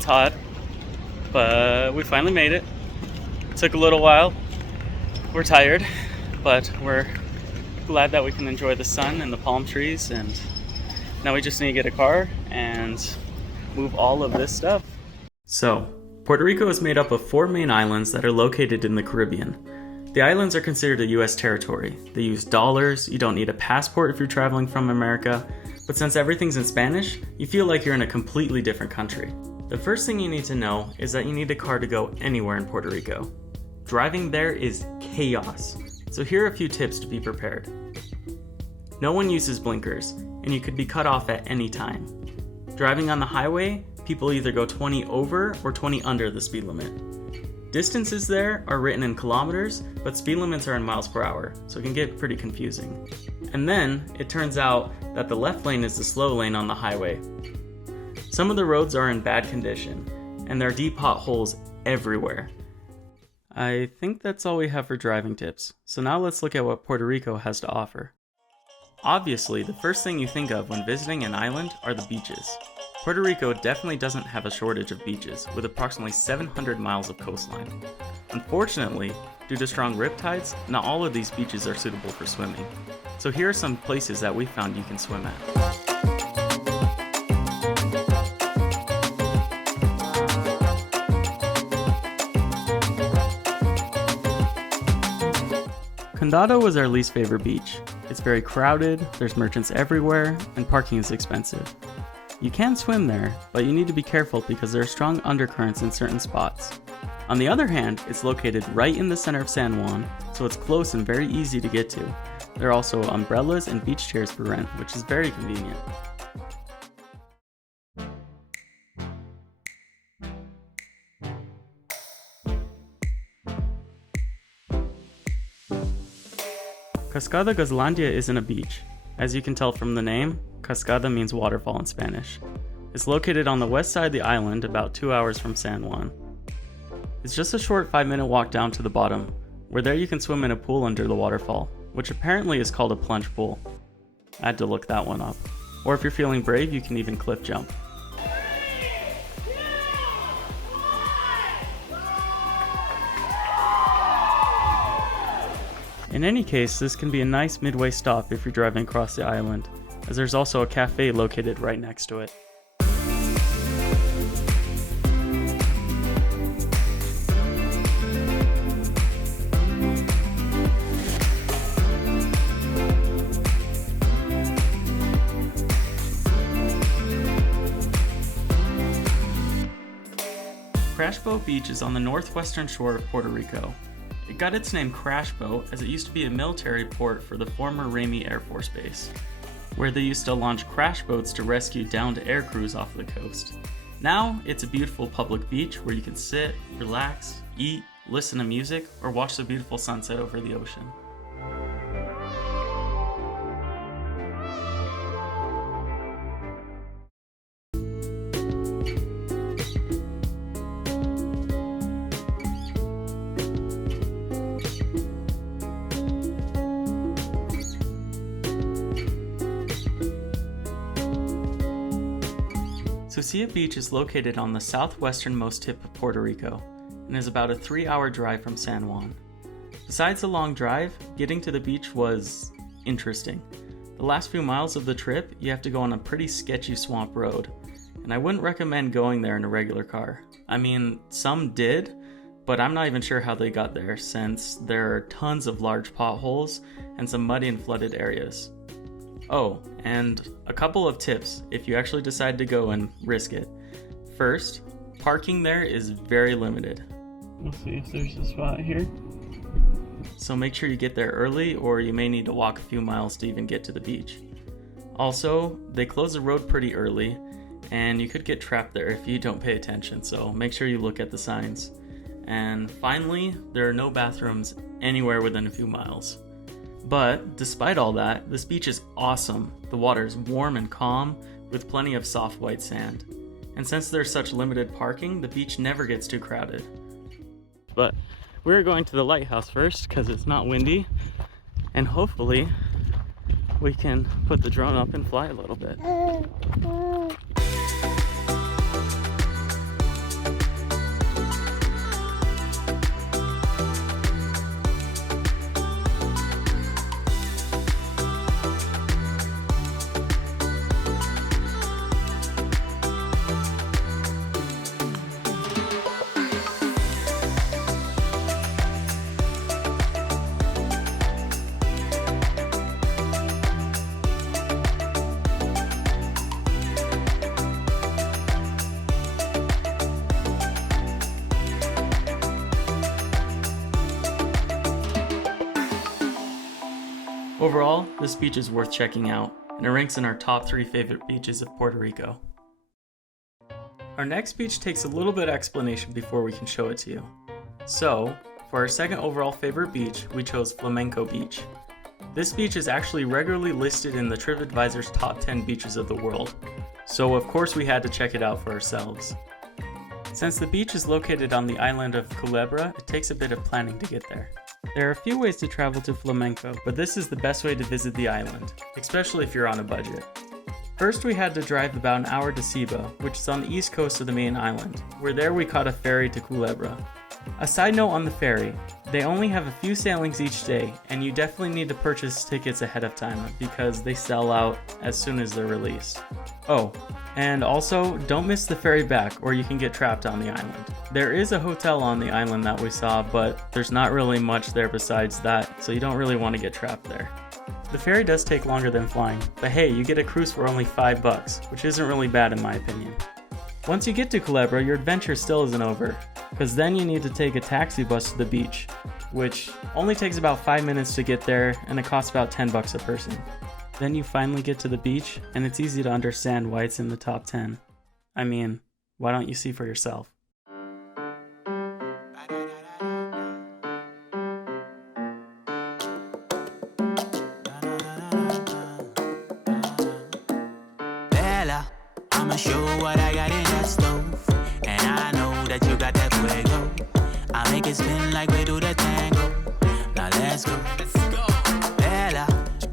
it's hot, but we finally made it. Took a little while. We're tired, but we're glad that we can enjoy the sun and the palm trees, and now we just need to get a car and move all of this stuff. So, Puerto Rico is made up of 4 main islands that are located in the Caribbean. The islands are considered a US territory. They use dollars, you don't need a passport if you're traveling from America, but since everything's in Spanish, you feel like you're in a completely different country. The first thing you need to know is that you need a car to go anywhere in Puerto Rico. Driving there is chaos, so here are a few tips to be prepared. No one uses blinkers, and you could be cut off at any time. Driving on the highway, people either go 20 over or 20 under the speed limit. Distances there are written in kilometers, but speed limits are in miles per hour, so it can get pretty confusing. And then, it turns out that the left lane is the slow lane on the highway. Some of the roads are in bad condition, and there are deep potholes everywhere. I think that's all we have for driving tips, so now let's look at what Puerto Rico has to offer. Obviously, the first thing you think of when visiting an island are the beaches. Puerto Rico definitely doesn't have a shortage of beaches, with approximately 700 miles of coastline. Unfortunately, due to strong riptides, not all of these beaches are suitable for swimming. So here are some places that we found you can swim at. Condado was our least favorite beach. It's very crowded, there's merchants everywhere, and parking is expensive. You can swim there, but you need to be careful because there are strong undercurrents in certain spots. On the other hand, it's located right in the center of San Juan, so it's close and very easy to get to. There are also umbrellas and beach chairs for rent, which is very convenient. Cascada Gazlandia isn't a beach. As you can tell from the name, Cascada means waterfall in Spanish. It's located on the west side of the island, about 2 hours from San Juan. It's just a short 5-minute walk down to the bottom, where there you can swim in a pool under the waterfall, which apparently is called a plunge pool. I had to look that one up. Or if you're feeling brave, you can even cliff jump. In any case, this can be a nice midway stop if you're driving across the island, as there's also a cafe located right next to it. Crash Boat Beach is on the northwestern shore of Puerto Rico. It got its name Crash Boat as it used to be a military port for the former Ramey Air Force Base, where they used to launch crash boats to rescue downed air crews off the coast. Now, it's a beautiful public beach where you can sit, relax, eat, listen to music, or watch the beautiful sunset over the ocean. Sucia Beach is located on the southwesternmost tip of Puerto Rico and is about a 3-hour drive from San Juan. Besides the long drive, getting to the beach was interesting. The last few miles of the trip, you have to go on a pretty sketchy swamp road, and I wouldn't recommend going there in a regular car. I mean, some did, but I'm not even sure how they got there since there are tons of large potholes and some muddy and flooded areas. Oh, and a couple of tips if you actually decide to go and risk it. First, parking there is very limited. We'll see if there's a spot here. So make sure you get there early, or you may need to walk a few miles to even get to the beach. Also, they close the road pretty early, and you could get trapped there if you don't pay attention, so make sure you look at the signs. And finally, there are no bathrooms anywhere within a few miles. But despite all that, this beach is awesome. The water is warm and calm with plenty of soft white sand. And since there's such limited parking, the beach never gets too crowded. But we're going to the lighthouse first because it's not windy, and hopefully we can put the drone up and fly a little bit. Overall, this beach is worth checking out, and it ranks in our top 3 favorite beaches of Puerto Rico. Our next beach takes a little bit of explanation before we can show it to you. So, for our second overall favorite beach, we chose Flamenco Beach. This beach is actually regularly listed in the TripAdvisor's top 10 beaches of the world, so of course we had to check it out for ourselves. Since the beach is located on the island of Culebra, it takes a bit of planning to get there. There are a few ways to travel to Flamenco, but this is the best way to visit the island, especially if you're on a budget. First, we had to drive about an hour to Ciba, which is on the east coast of the main island, where there we caught a ferry to Culebra. A side note on the ferry, they only have a few sailings each day, and you definitely need to purchase tickets ahead of time because they sell out as soon as they're released. Oh, and also, don't miss the ferry back or you can get trapped on the island. There is a hotel on the island that we saw, but there's not really much there besides that, so you don't really want to get trapped there. The ferry does take longer than flying, but hey, you get a cruise for only $5, which isn't really bad in my opinion. Once you get to Culebra, your adventure still isn't over, because then you need to take a taxi bus to the beach, which only takes about 5 minutes to get there and it costs about $10 a person. Then you finally get to the beach, and it's easy to understand why it's in the top 10. I mean, why don't you see for yourself? I'ma show what I got in that stove, and I know that you got that fuego. I make it spin like we do the tango. Now let's go. Bella,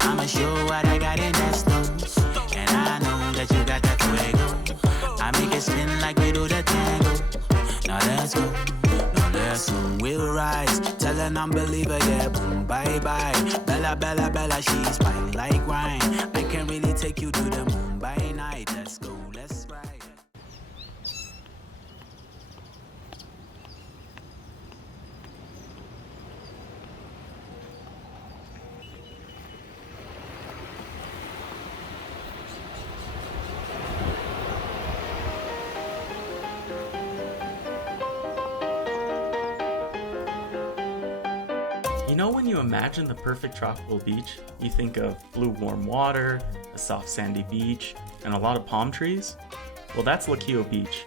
I'ma show what I got in that stove, and I know that you got that fuego. I make it spin like we do the tango. Now let's go. Now let's go. We'll rise, tell an unbeliever, yeah, boom, bye bye. Bella, Bella, Bella, she's fine like wine. I can really take you to the moon by night. Let's go. You know, when you imagine the perfect tropical beach, you think of blue warm water, a soft sandy beach, and a lot of palm trees? Well, that's Loquillo Beach.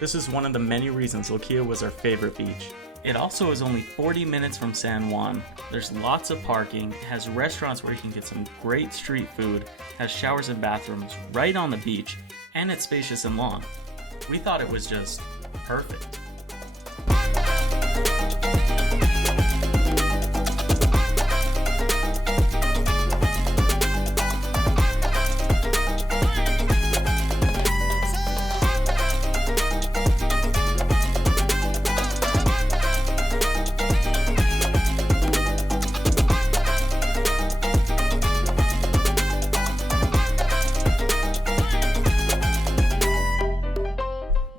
This is one of the many reasons Loquillo was our favorite beach. It also is only 40 minutes from San Juan. There's lots of parking, it has restaurants where you can get some great street food, has showers and bathrooms right on the beach, and it's spacious and long. We thought it was just perfect.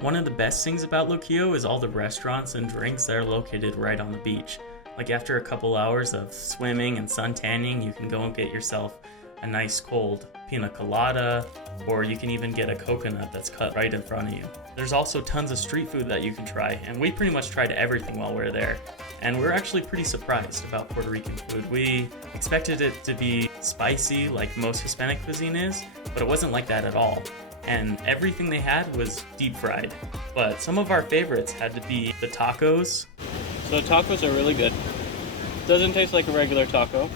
One of the best things about Loquillo is all the restaurants and drinks that are located right on the beach. Like after a couple hours of swimming and sun tanning, you can go and get yourself a nice cold pina colada, or you can even get a coconut that's cut right in front of you. There's also tons of street food that you can try, and we pretty much tried everything while we were there. And we're actually pretty surprised about Puerto Rican food. We expected it to be spicy like most Hispanic cuisine is, but it wasn't like that at all. And everything they had was deep fried. But some of our favorites had to be the tacos. So the tacos are really good. Doesn't taste like a regular taco.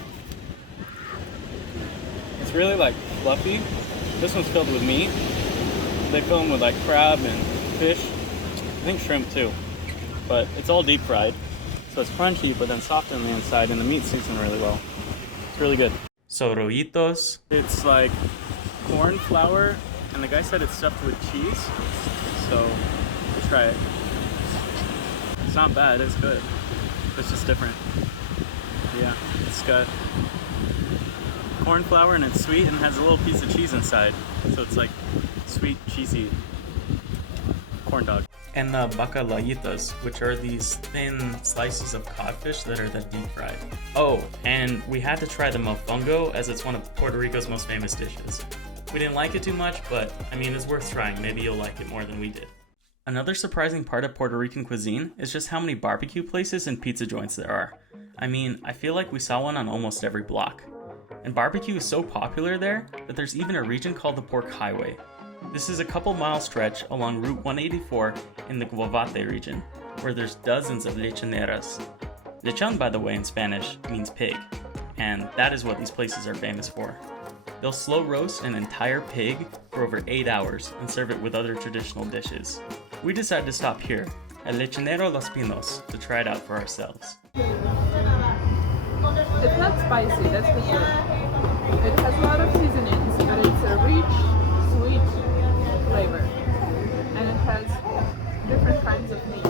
It's really like fluffy. This one's filled with meat. They fill them with like crab and fish. I think shrimp too. But it's all deep fried. So it's crunchy but then soft on the inside, and the meat seasoned really well. It's really good. Sorollitos. It's like corn flour, and the guy said it's stuffed with cheese. So let's try it. It's not bad, it's good. It's just different. Yeah, it's got corn flour and it's sweet and has a little piece of cheese inside. So it's like sweet, cheesy corn dog. And the bacalaitas, which are these thin slices of codfish that are then deep fried. Oh, and we had to try the mofongo as it's one of Puerto Rico's most famous dishes. We didn't like it too much, but I mean, it's worth trying. Maybe you'll like it more than we did. Another surprising part of Puerto Rican cuisine is just how many barbecue places and pizza joints there are. I mean, I feel like we saw one on almost every block. And barbecue is so popular there that there's even a region called the Pork Highway. This is a couple-mile stretch along Route 184 in the Guavate region, where there's dozens of lechoneras. Lechon, by the way, in Spanish means pig, and that is what these places are famous for. They'll slow roast an entire pig for over 8 hours and serve it with other traditional dishes. We decided to stop here at Lechonero Los Pinos to try it out for ourselves. It's not spicy, that's for sure. It has a lot of seasonings, but it's a rich, sweet flavor. And it has different kinds of meat.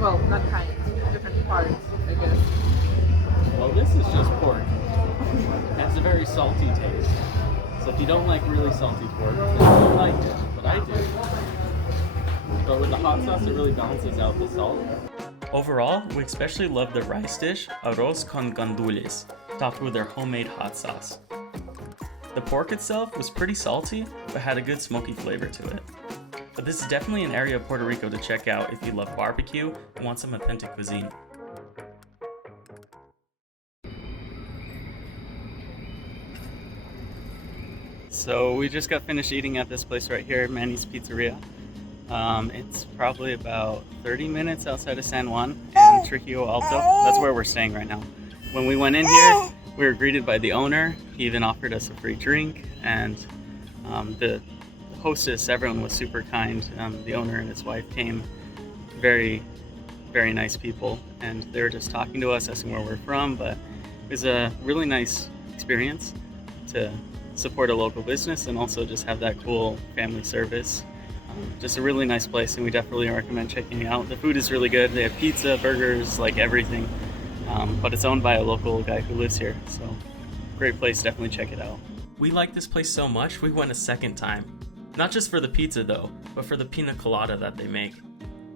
Well, not kinds, different parts, I guess. Well, this is just pork. It has a very salty taste. So if you don't like really salty pork, then you don't like it, but I do. But with the hot sauce, it really balances out the salt. Overall, we especially loved the rice dish, arroz con gandules, topped with their homemade hot sauce. The pork itself was pretty salty, but had a good smoky flavor to it. But this is definitely an area of Puerto Rico to check out if you love barbecue and want some authentic cuisine. So we just got finished eating at this place right here, Manny's Pizzeria. It's probably about 30 minutes outside of San Juan in Trujillo Alto. That's where we're staying right now. When we went in here, we were greeted by the owner. He even offered us a free drink, and the hostess, everyone was super kind. The owner and his wife came, very, very nice people, and they were just talking to us, asking where we're from, but it was a really nice experience to support a local business and also just have that cool family service. Just a really nice place, and we definitely recommend checking it out. The food is really good. They have pizza, burgers, like everything, but it's owned by a local guy who lives here, so great place. Definitely check it out. We like this place so much we went a second time. Not just for the pizza though, but for the pina colada that they make.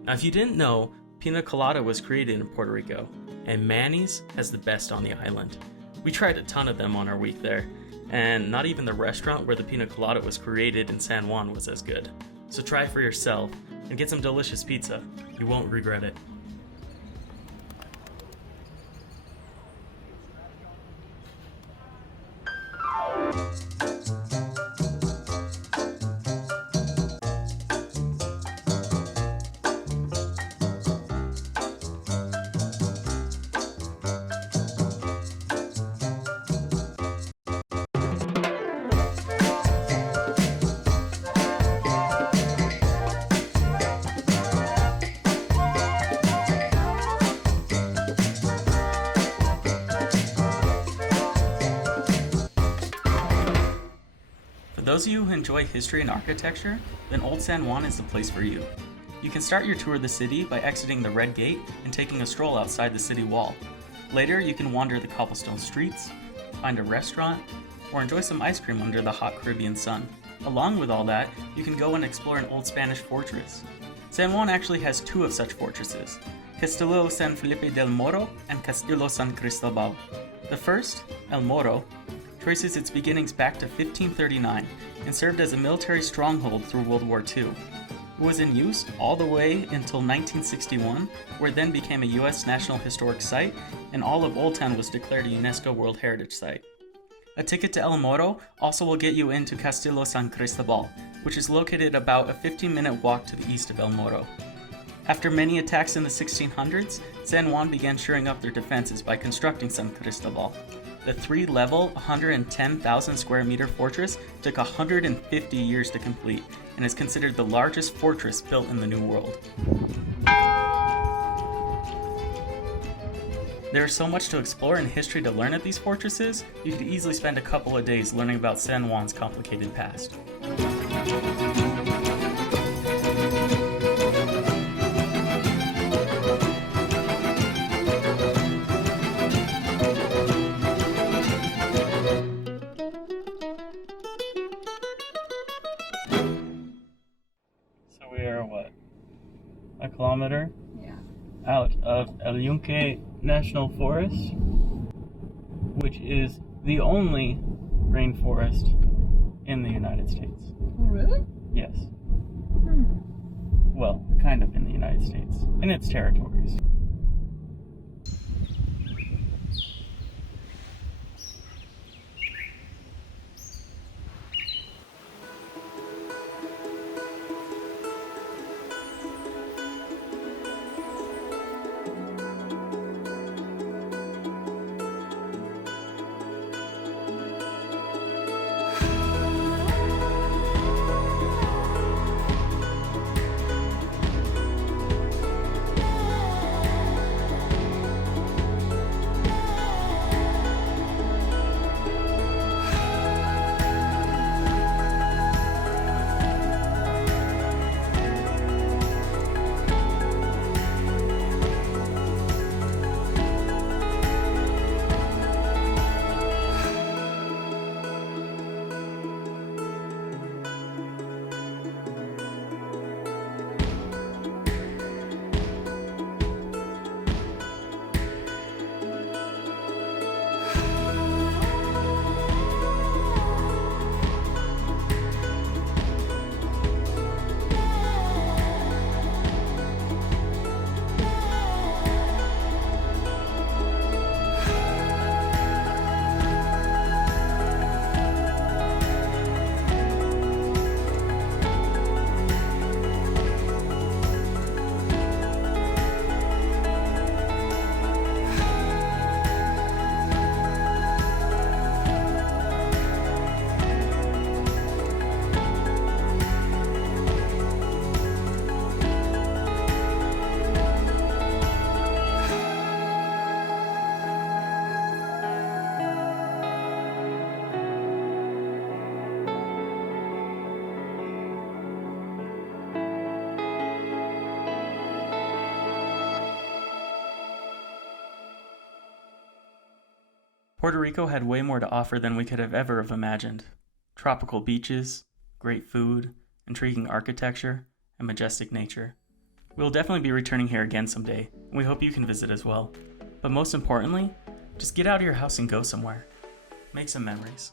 Now if you didn't know, pina colada was created in Puerto Rico, and Manny's has the best on the island. We tried a ton of them on our week there, and not even the restaurant where the pina colada was created in San Juan was as good. So try it for yourself and get some delicious pizza. You won't regret it. For those of you who enjoy history and architecture, then Old San Juan is the place for you. You can start your tour of the city by exiting the Red Gate and taking a stroll outside the city wall. Later, you can wander the cobblestone streets, find a restaurant, or enjoy some ice cream under the hot Caribbean sun. Along with all that, you can go and explore an old Spanish fortress. San Juan actually has two of such fortresses, Castillo San Felipe del Moro and Castillo San Cristobal. The first, El Moro, traces its beginnings back to 1539 and served as a military stronghold through World War II. It was in use all the way until 1961, where it then became a U.S. National Historic Site, and all of Old Town was declared a UNESCO World Heritage Site. A ticket to El Moro also will get you into Castillo San Cristobal, which is located about a 15-minute walk to the east of El Moro. After many attacks in the 1600s, San Juan began shoring up their defenses by constructing San Cristobal. The 3-level, 110,000 square meter fortress took 150 years to complete and is considered the largest fortress built in the New World. There is so much to explore and history to learn at these fortresses, you could easily spend a couple of days learning about San Juan's complicated past. We are what? A kilometer? Yeah. Out of El Yunque National Forest, which is the only rainforest in the United States. Really? Yes. Well, kind of in the United States, in its territories. Puerto Rico had way more to offer than we could have ever have imagined. Tropical beaches, great food, intriguing architecture, and majestic nature. We will definitely be returning here again someday, and we hope you can visit as well. But most importantly, just get out of your house and go somewhere. Make some memories.